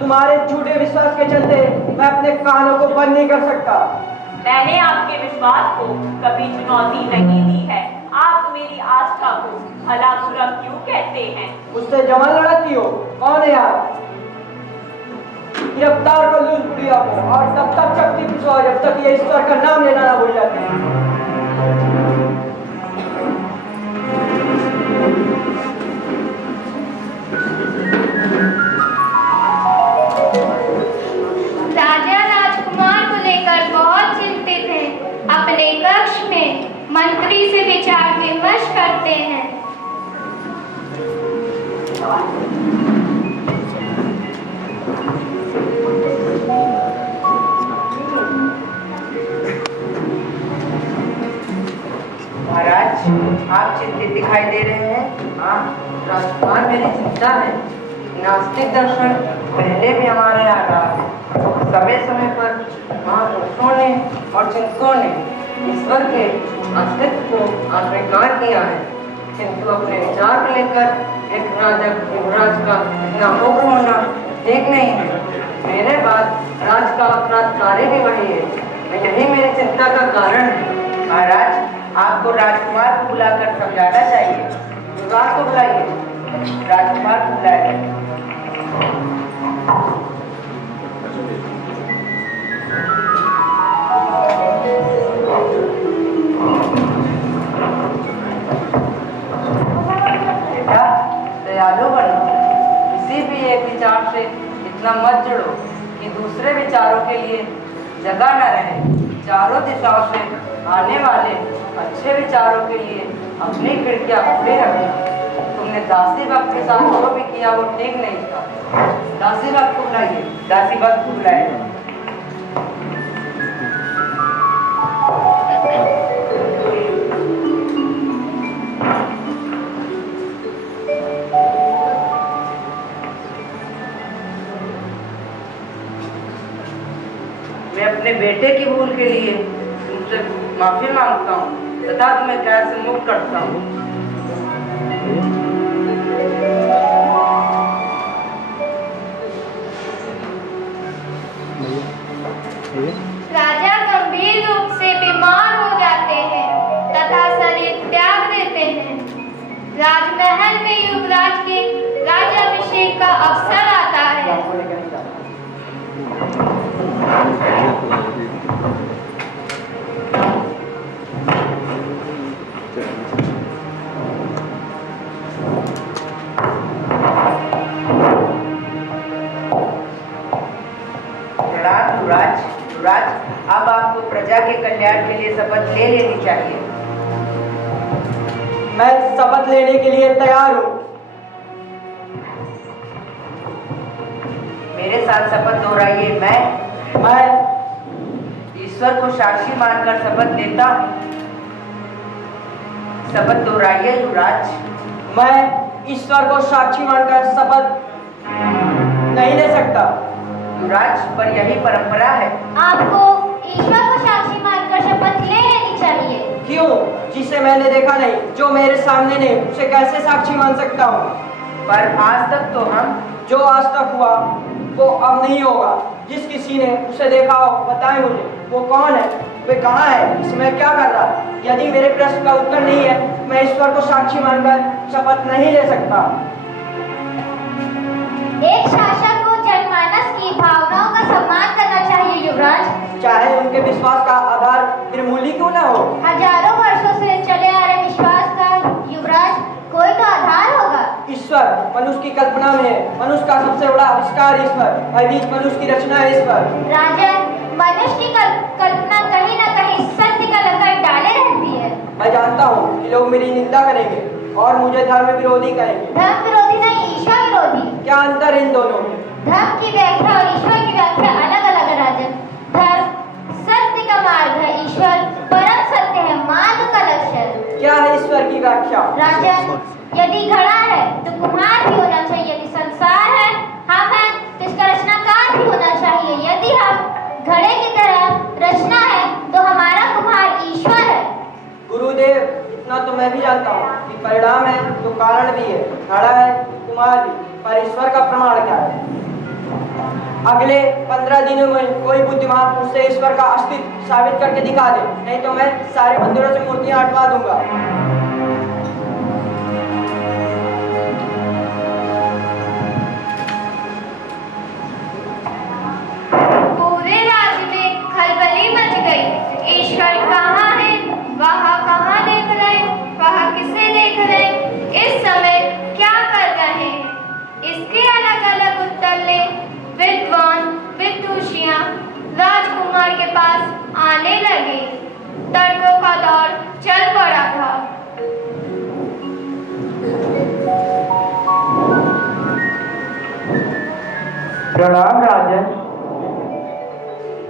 तुम्हारे झूठे विश्वास के चलते मैं अपने कानों को बंद नहीं कर सकता। मैंने आपके विश्वास को कभी चुनौती नहीं दी है। आप मेरी आस्था को भला बुरा क्यों कहते हैं? मुझसे जवान लड़ती हो? कौन है आप? गिरफ्तार कर लूं बुढ़िया को और तब तक शक्ति पिछवाओ जब तक ये ईश्वर का नाम लेना ना भूल जाते हैं। अपने कक्ष में मंत्री से विचार विमर्श करते हैं। महाराज, आप चिंतित दिखाई दे रहे हैं। हाँ, राजकुमार मेरी चिंता है। नास्तिक दर्शन पहले भी हमारे यहाँ रहा है। समय समय पर महापुरुषों ने और चिंतकों ने ईश्वर के अस्तित्व को अस्वीकार किया है, किंतु अपने विचार को लेकर एक युवराज का इतना उग्र होना ठीक नहीं है। मेरे बाद राज का उत्तराधिकारी भी वही है। यही मेरी चिंता का कारण है। महाराज, आपको राजकुमार को बुलाकर समझाना चाहिए। युवराज को बुलाइए। राजकुमार को बुलाइए। दयालु बनो, किसी भी एक विचार से इतना मत जुड़ो कि दूसरे विचारों के लिए जगह न रहे। चारों दिशाओं से आने वाले अच्छे विचारों के लिए अपनी खिड़कियां खुली रखना। तुमने दासी भक्त के साथ जो भी किया वो ठीक नहीं था। दासी भक्त को बुलाइए। दासी भक्त को बुलाइए। मैं अपने बेटे की भूल के लिए तुमसे माफी मांगता हूँ तथा तुम्हें कैद से मुक्त करता हूँ। राजा गंभीर रूप से बीमार हो जाते हैं तथा शरीर त्याग देते हैं। राजमहल में युवराज के राज्याभिषेक का अवसर आता है। युवराज, युवराज, अब आपको प्रजा के कल्याण के लिए शपथ ले लेनी चाहिए। मैं शपथ लेने के लिए तैयार हूँ। मेरे साथ शपथ दोहराइए। मैं ईश्वर को साक्षी मानकर शपथ लेता हूँ। शपथ दोहराइए युवराज। मैं ईश्वर को साक्षी मानकर शपथ नहीं ले सकता। युवराज, पर यही परंपरा है। आपको ईश्वर को साक्षी मानकर शपथ ले लेनी चाहिए। क्यों? जिसे मैंने देखा नहीं, जो मेरे सामने नहीं, उसे कैसे साक्षी मान सकता हूँ? पर आज तक तो हम जो आज तक हुआ वो अब नहीं होगा। जिस किसी ने उसे देखा हो बताएं मुझे, वो कौन है, वे कहाँ है, इसमें क्या कर रहा है? यदि मेरे प्रश्न का उत्तर नहीं है, मैं ईश्वर को साक्षी मानकर शपथ नहीं ले सकता। एक शासक को जनमानस की भावनाओं का सम्मान करना चाहिए युवराज। चाहे उनके विश्वास का आधार निर्मूली क्यों न हो। हजारों वर्षों से चले आ रहे विश्वास का युवराज कोई तो आधार होगा। ईश्वर मनुष्य की कल्पना में है। मनुष्य का सबसे बड़ा आविष्कार ईश्वर, भयभीत मनुष्य की रचना है ईश्वर। राजन, मनुष्य की कल्पना कहीं न कहीं सत्य का लकर डाले रहती है। मैं जानता हूँ कि लोग मेरी निंदा करेंगे और मुझे धर्म विरोधी कहेंगे। धर्म विरोधी नहीं, ईश्वर विरोधी। क्या अंतर है इन दोनों में? धर्म की व्याख्या और ईश्वर की व्याख्या अलग अलग है राजन। धर्म सत्य का मार्ग है, ईश्वर परम सत्य है, मार्ग का लक्ष्य है। क्या है ईश्वर की व्याख्या? राजन, यदि घड़ा है तो कुम्हार भी होना चाहिए। यदि संसार है, हम हैं, तो इसका रचनाकार भी होना चाहिए। यदि हम घड़े की तरह रचना है तो हमारा कुम्हार ईश्वर है। गुरुदेव, इतना तो मैं भी जानता हूँ कि परिणाम है तो कारण भी है, घड़ा है कुम्हार भी, पर ईश्वर का प्रमाण क्या है? अगले 15 दिनों में कोई बुद्धिमान मुझसे ईश्वर का अस्तित्व साबित करके दिखा दे, नहीं तो मैं सारे मंदिरों से मूर्तियां हटवा दूंगा। पूरे राज्य में खलबली मच गई। ईश्वर कहाँ है, वहाँ कहाँ देख रहे, वहाँ किसे देख रहे, इस समय क्या कर रहे हैं, इसके अलग अलग उत्तर ले विद्वान विदुषियां राजकुमार के पास आने लगे। तर्कों का दौर चल पड़ा था। प्रणाम राजन,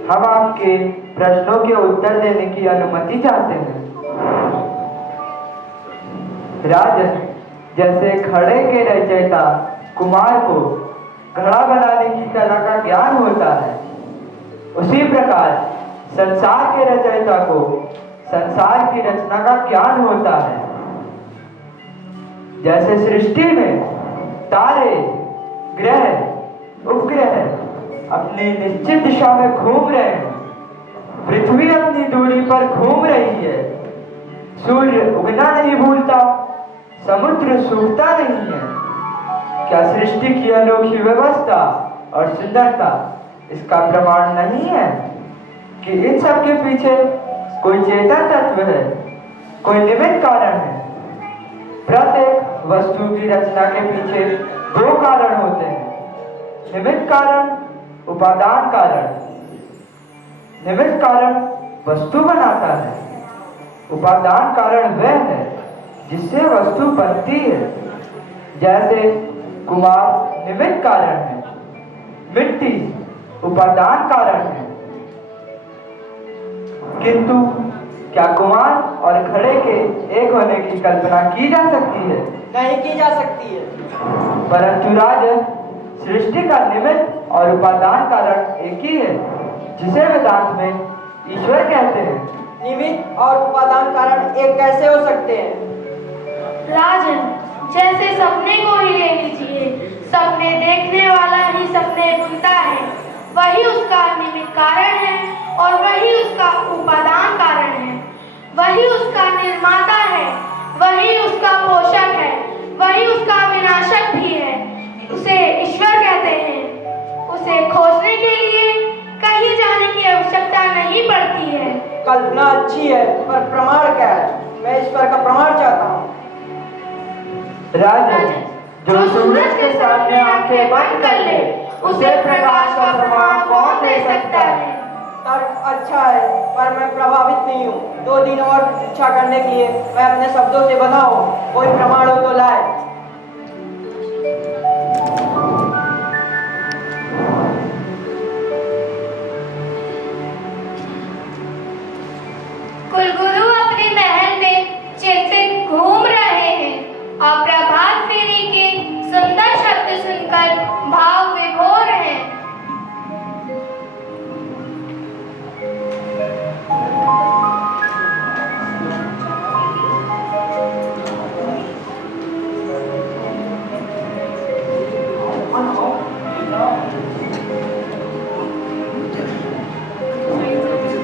हम आपके प्रश्नों के उत्तर देने की अनुमति चाहते हैं। राजन, जैसे घड़े के रचयिता कुमार को घड़ा बनाने की कला का ज्ञान होता है, उसी प्रकार संसार के रचयिता को संसार की रचना का ज्ञान होता है। जैसे सृष्टि में तारे, ग्रह, उपग्रह अपनी निश्चित दिशा में घूम रहे हैं, पृथ्वी अपनी दूरी पर घूम रही है, सूर्य उगना नहीं भूलता, समुद्र सूखता नहीं है। क्या सृष्टि की अनोखी व्यवस्था और सुंदरता इसका प्रमाण नहीं है कि इन सब के पीछे कोई चेतन तत्व है, कोई निमित्त कारण है? प्रत्येक वस्तु की रचना के पीछे दो कारण होते हैं, निमित्त कारण, उपादान कारण। निमित्त कारण वस्तु बनाता है, उपादान कारण वह है जिससे वस्तु बनती है। जैसे कुमार निमित्त कारण है, मिट्टी उपादान कारण है। किंतु क्या कुमार और घड़े के एक होने की कल्पना की जा सकती है? नहीं की जा सकती है। परंतु राजन, सृष्टि का निमित्त और उपादान कारण एक ही है, जिसे वेदांत में ईश्वर कहते हैं। निमित्त और उपादान कारण एक कैसे हो सकते हैं? राजन, जैसे सपने को ही ले लीजिए। सपने देखने वाला ही सपने बुनता है, वही उसका निमित्त कारण है उसका निर्माता है, वही उसका पोषक है, वही उसका विनाशक भी है। उसे ईश्वर कहते हैं। उसे खोजने के लिए कहीं जाने की आवश्यकता नहीं पड़ती है। कल्पना अच्छी है, पर प्रमाण क्या है? मैं ईश्वर का प्रमाण चाहता हूँ। राजन, जो सूरज के सामने आंखें बंद कर ले, उसे प्रकाश का प्रमाण कौन दे सकता है? तर्क अच्छा है, पर मैं प्रभावित नहीं हूँ। 2 दिन और इच्छा करने के लिए मैं अपने शब्दों से बनाऊँ, कोई प्रमाण हो तो लाए। कुलगुरु अपने महल में चिंतित घूम रहे हैं और प्रभात फेरी के सुंदर शब्द सुनकर भाव विभोर हैं।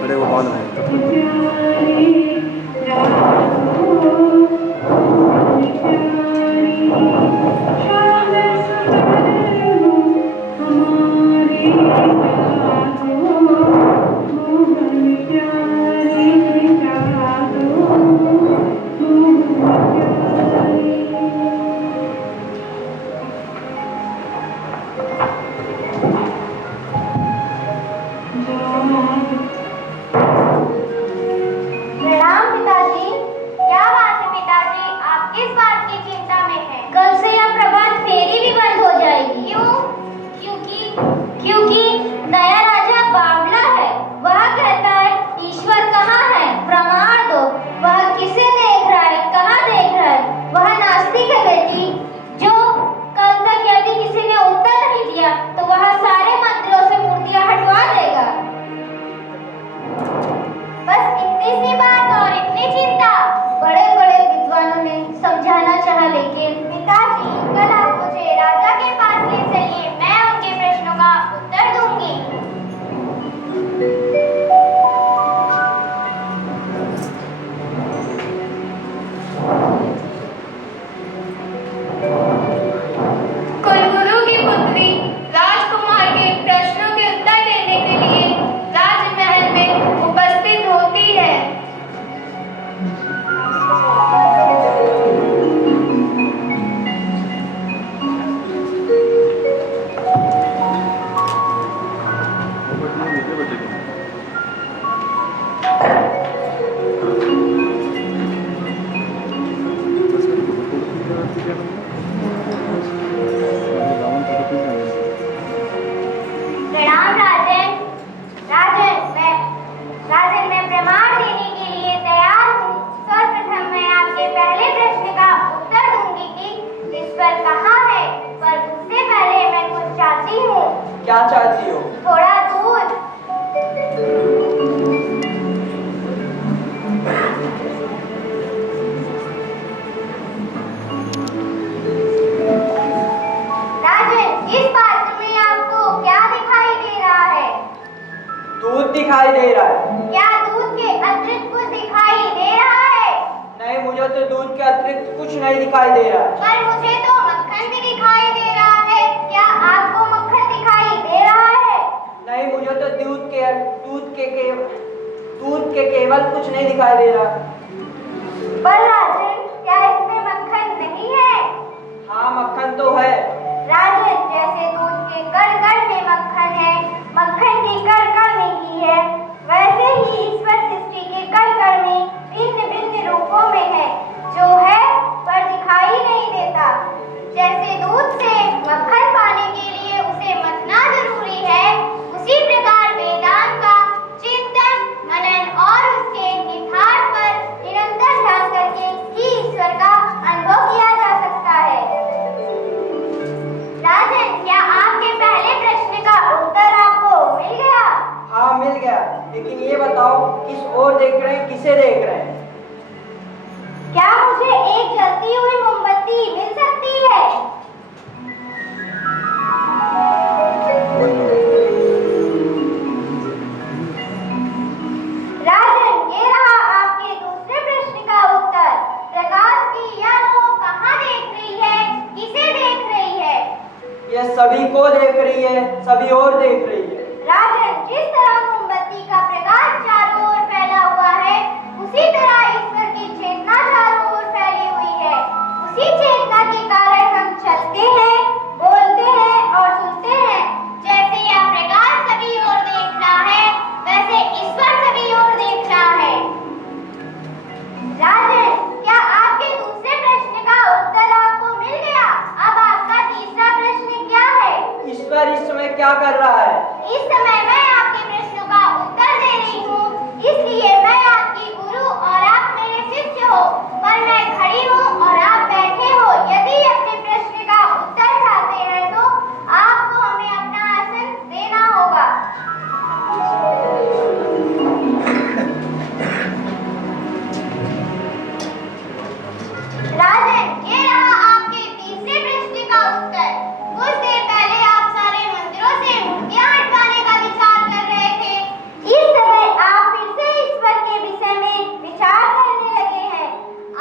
बड़े वो बांध रहे हैं। प्रणाम पिताजी। क्या बात है पिताजी, आप किस बात की चिंता में हैं? कल से यह प्रभात फेरी भी बंद हो जाएगी। क्यों? क्योंकि नया राजा बावला है। वह कहता है ईश्वर कहाँ है, प्रमाण दो। वह किसे देख रहा है, कहाँ देख रहा है? वह नास्तिक है बेटी। जो कल तक यदि किसी ने उत्तर नहीं दिया तो वह सारे मंदिरों से मूर्तियां हटवा देगा। बस इतनी सी बात और इतनी चिंता? बड़े बड़े विद्वानों ने समझाना चाहा, लेकिन पिताजी कल आप मुझे राजा के पास ले चलिए, मैं उनके प्रश्नों का उत्तर दूंगी। कुलगुरु की पुत्री राजकुमार के प्रश्नों के उत्तर देने के लिए राजमहल में उपस्थित होती है। प्रणाम राजन। राजन मैं प्रमाण देने के लिए तैयार हूँ। सर्वप्रथम मैं आपके पहले प्रश्न का उत्तर दूंगी कि ईश्वर कहाँ है, पर उससे पहले मैं कुछ चाहती हूँ। क्या चाहती हो? थोड़ा दूध। राजन, इस पात्र में आपको क्या दिखाई दे रहा है? दूध दिखाई दे रहा है। क्या दूध के अतिरिक्त कुछ दिखाई दे रहा है? नहीं, मुझे तो दूध के अतिरिक्त कुछ नहीं दिखाई दे रहा। पर मुझे तो मक्खन भी दिखाई दे रहा है। क्या आपको मक्खन दिखाई दे रहा है? नहीं, मुझे तो दूध के केवल कुछ नहीं दिखाई दे रहा। पर राजन, क्या इसमें मक्खन नहीं है? हाँ, मक्खन तो है। राजन, जैसे दूध के कण-कण में मक्खन है, मक्खन की कण-कण में घी है, वैसे ही ईश्वर सृष्टि के कण-कण में भिन्न-भिन्न रूपों में है, जो है पर दिखाई नहीं देता। जैसे दूध से मक्खन पाने के लिए उसे मथना जरूरी है, उसी प्रकार वेदांत का चिंतन, मनन और उसके निधार पर निरंतर ध्यान करके ही ईश्वर का अनुभव किया जा सकता है। राजन, क्या आपके पहले प्रश्न का उत्तर आपको मिल गया? हाँ, मिल गया। लेकिन ये बताओ, किस ओर देख रहे हैं, किसे देख रहे हैं? क्या मुझे एक जलती हुई मोमबत्ती मिल सकती है? राजन, ये रहा आपके दूसरे प्रश्न का सभी ओर देख रही है। राजन, जिस तरह मोमबत्ती का प्रकाश चारों ओर फैला हुआ है, उसी तरह ईश्वर की चेतना चारों ओर फैली हुई है। उसी चेतना के कारण हम चलते हैं, बोलते हैं और सुनते हैं। जैसे यह प्रकाश सभी ओर देख रहा है, वैसे ईश्वर सभी ओर देख रहा है। राजन, क्या आपके दूसरे प्रश्न का उत्तर आपको मिल गया? अब आपका तीसरा प्रश्न क्या है? ईश्वर इस समय क्या कर रहा है? इस समय मैं आपके प्रश्नों का उत्तर दे रही हूँ, इसलिए मैं आपकी गुरु और आप मेरे शिष्य हो, पर मैं खड़ी हूँ और आप बैठे हो। यदि अपने प्रश्न का उत्तर चाहते हैं तो आपको हमें अपना आसन देना होगा। राजन, ये रहा आपके तीसरे प्रश्न का उत्तर। कुछ देर पहले आप सारे मंदिरों से मूर्तियां हटवाने का विचार कर रहे थे। इस समय आप फिर से ईश्वर के विषय में विचार करने लगे हैं।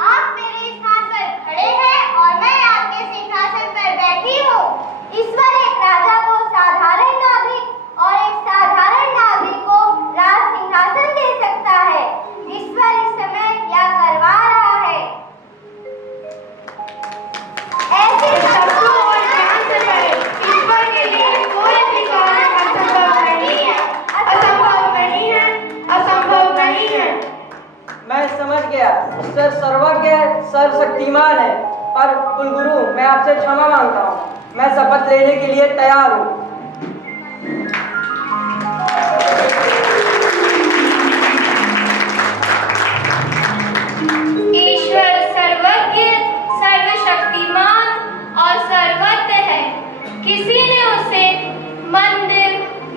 आप मेरे स्थान पर खड़े हैं और मैं आपके सिंहासन पर बैठी हूँ। ईश्वर एक राजा को साधारण नागरिक और एक साधारण नागरिक को राज सिंहासन दे सकता है। ईश्वर इस समय क्या करवा रहा है? ऐसे शब्दों और ध्यान से पढ़ें। ईश्वर के लिए कोई भी कार्य असंभव नहीं है, असंभव नहीं है, असंभव नहीं है। मैं समझ गया, ईश्वर सर्वज्ञ सर्वशक्तिमान है। पर कुलगुरु, मैं आपसे क्षमा मांगता हूँ। मैं शपथ लेने के लिए तैयार हूँ। ईश्वर सर्वज्ञ, सर्वशक्तिमान और सर्वत्र है। किसी ने उसे मंदिर,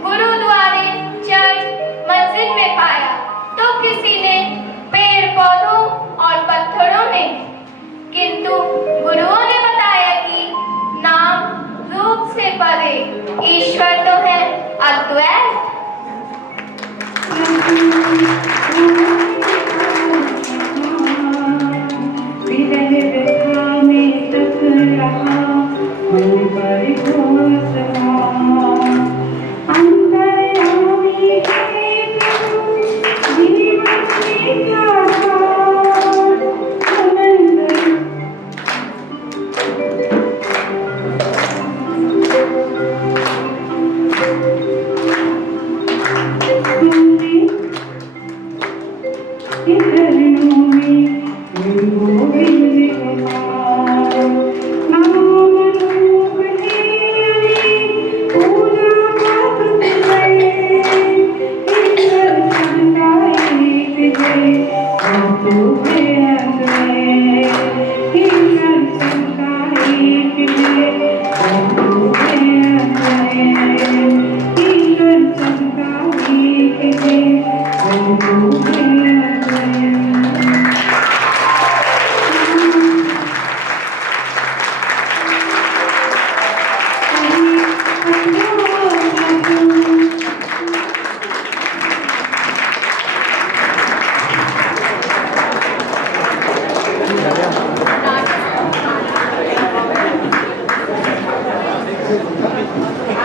गुरुद्वारे, चर्च, मस्जिद में पाया, तो किसी ने पेड़ पौधों और पत्थरों में। किंतु गुरुओं ने बताया कि नाम रूप से परे ईश्वर तो है अद्वैत।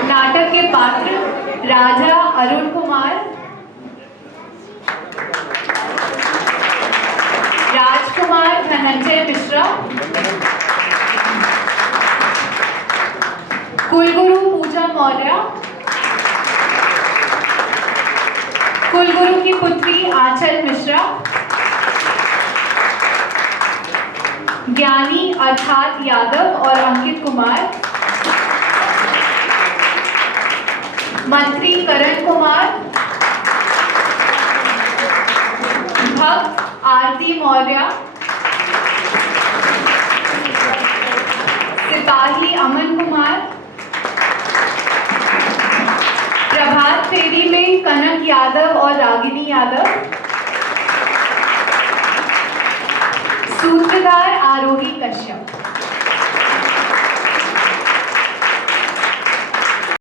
नाटक के पात्र राजा अरुण कुमार, राजकुमार धनंजय मिश्रा, कुलगुरु पूजा मौर्य, कुलगुरु की पुत्री आंचल मिश्रा, ज्ञानी अर्थात यादव और अंकित कुमार, मंत्री करण कुमार, भक्त आरती मौर्य, सिपाही अमन कुमार, प्रभात फेरी में कनक यादव और रागिनी यादव, सूत्रधार आरोही कश्यप।